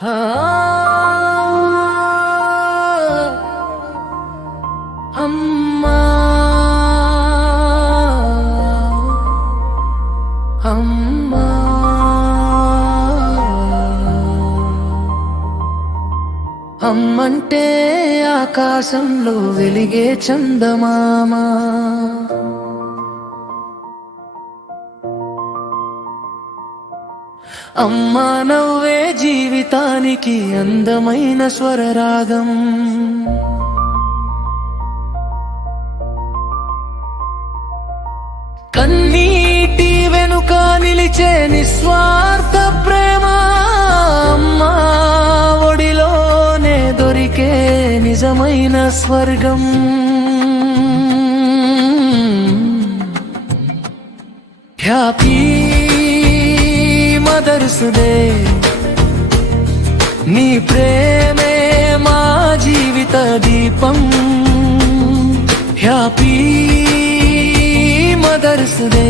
అమ్మా అమ్మా అమ్మంటే ఆకాశంలో వెలిగే చందమామ, అమ్మా నవ్వే జీవితానికి అందమైన స్వరరాగం. కన్నీటి వెనుక నిలిచే నిస్వార్థ ప్రేమ, అమ్మా ఒడిలోనే దొరికే నిజమైన స్వర్గం. హ్యాపీ మదర్స్ డే, నీ ప్రేమే మా జీవిత దీపం. హ్యాపీ మదర్స్ డే,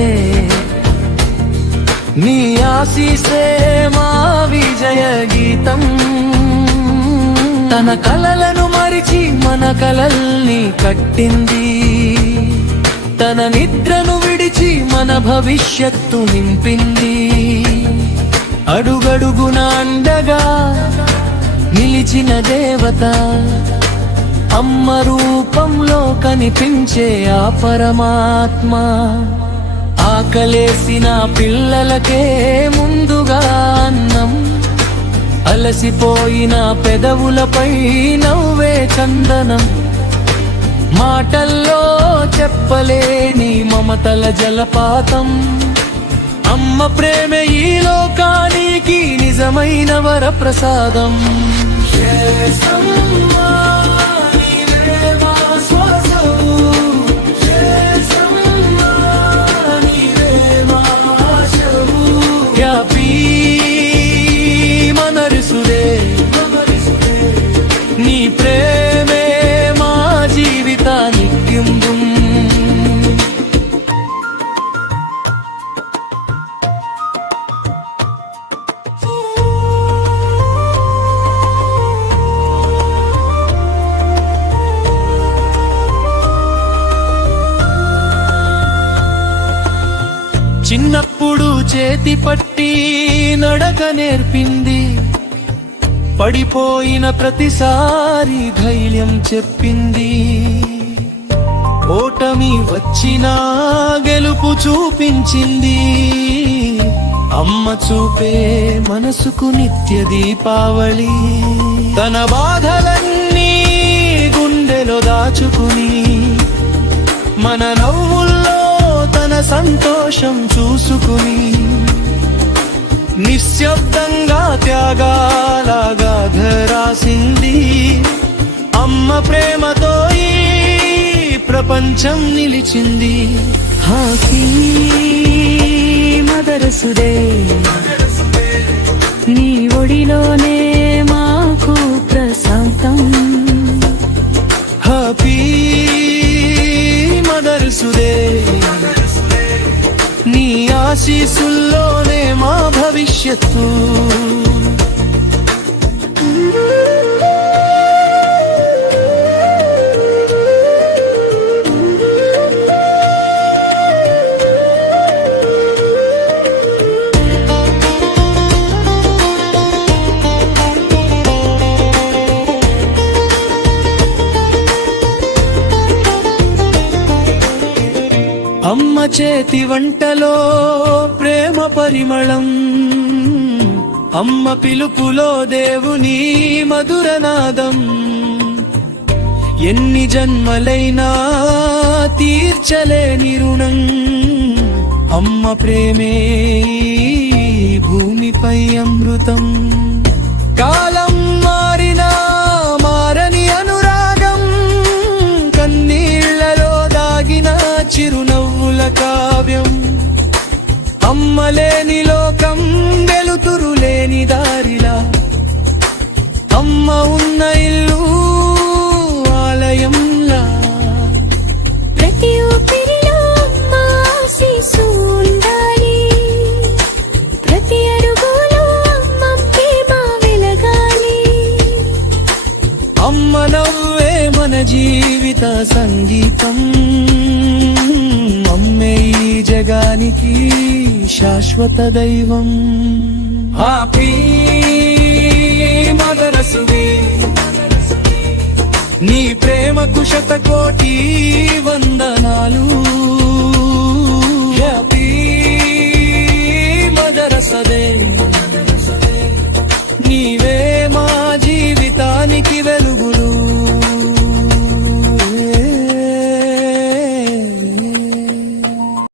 నీ ఆశీస్సే మా విజయ గీతం. తన కలలను మరిచి మన కలల్ని కట్టింది, తన నిద్రను విడిచి మన భవిష్యత్తు నింపింది. అడుగడుగున అండగా నిలిచిన దేవత, అమ్మ రూపంలో కనిపించే ఆ పరమాత్మ. ఆకలేసిన పిల్లలకే ముందుగా అన్నం, అలసిపోయిన పెదవులపై నవ్వే చందనం. మాటల్లో చెప్పలేని మమతల జలపాతం. అమ్మ ప్రేమే ఈ లోకానికి నిజమైన వరప్రసాదం. హ్యాపీ మదర్స్ డే, నీ ప్రేమే మా జీవితానికి ఇంబం. చిన్నప్పుడు చేతి పట్టి నడక నేర్పింది, పడిపోయిన ప్రతిసారి ధైర్యం చెప్పింది. ఓటమి వచ్చినా గెలుపు చూపించింది, అమ్మ చూపే మనసుకు నిత్య దీపావళి. తన బాధలన్నీ గుండెలో దాచుకుని మన నవ్వుల్లో తన సంతోషం చూసుకుని, నిశ్శబ్దంగా త్యాగాలాగా ధరాసింది. అమ్మ ప్రేమతో ఈ ప్రపంచం నిలిచింది. హ్యాపీ మదర్స్ డే, నీ ఒడిలోనే మాకు ప్రశాంతం. హ్యాపీ మదర్స్ డే, నీ ఆశీస్సుల్లోనే మా భవిష్యత్తు. అమ్మ చేతి వంటలో ప్రేమ పరిమళం, అమ్మ పిలుపులో దేవుని మధురనాదం. ఎన్ని జన్మలైనా తీర్చలేని రుణం, అమ్మ ప్రేమే భూమిపై అమృతం. కాలం మారినా మారని అనురాగం, కన్నీళ్లలో దాగిన చిరునవ్వుల కావ్యం. అమ్మ లేని లోకం వెలుతురు లేని దారిలా, అమ్మ ఉన్న ఇల్లు ఆలయంలా. ప్రతి ఊపిరిలో అమ్మ ఆశీస్సు ఉండాలి, ప్రతి అడుగులో అమ్మ ప్రేమ వెలగాలి. జీవిత సంగీతం అమ్మే ఈ జగానికి శాశ్వత దైవం. హ్యాపీ మదరసువి నీ ప్రేమకు శతకోటి వందనాలు.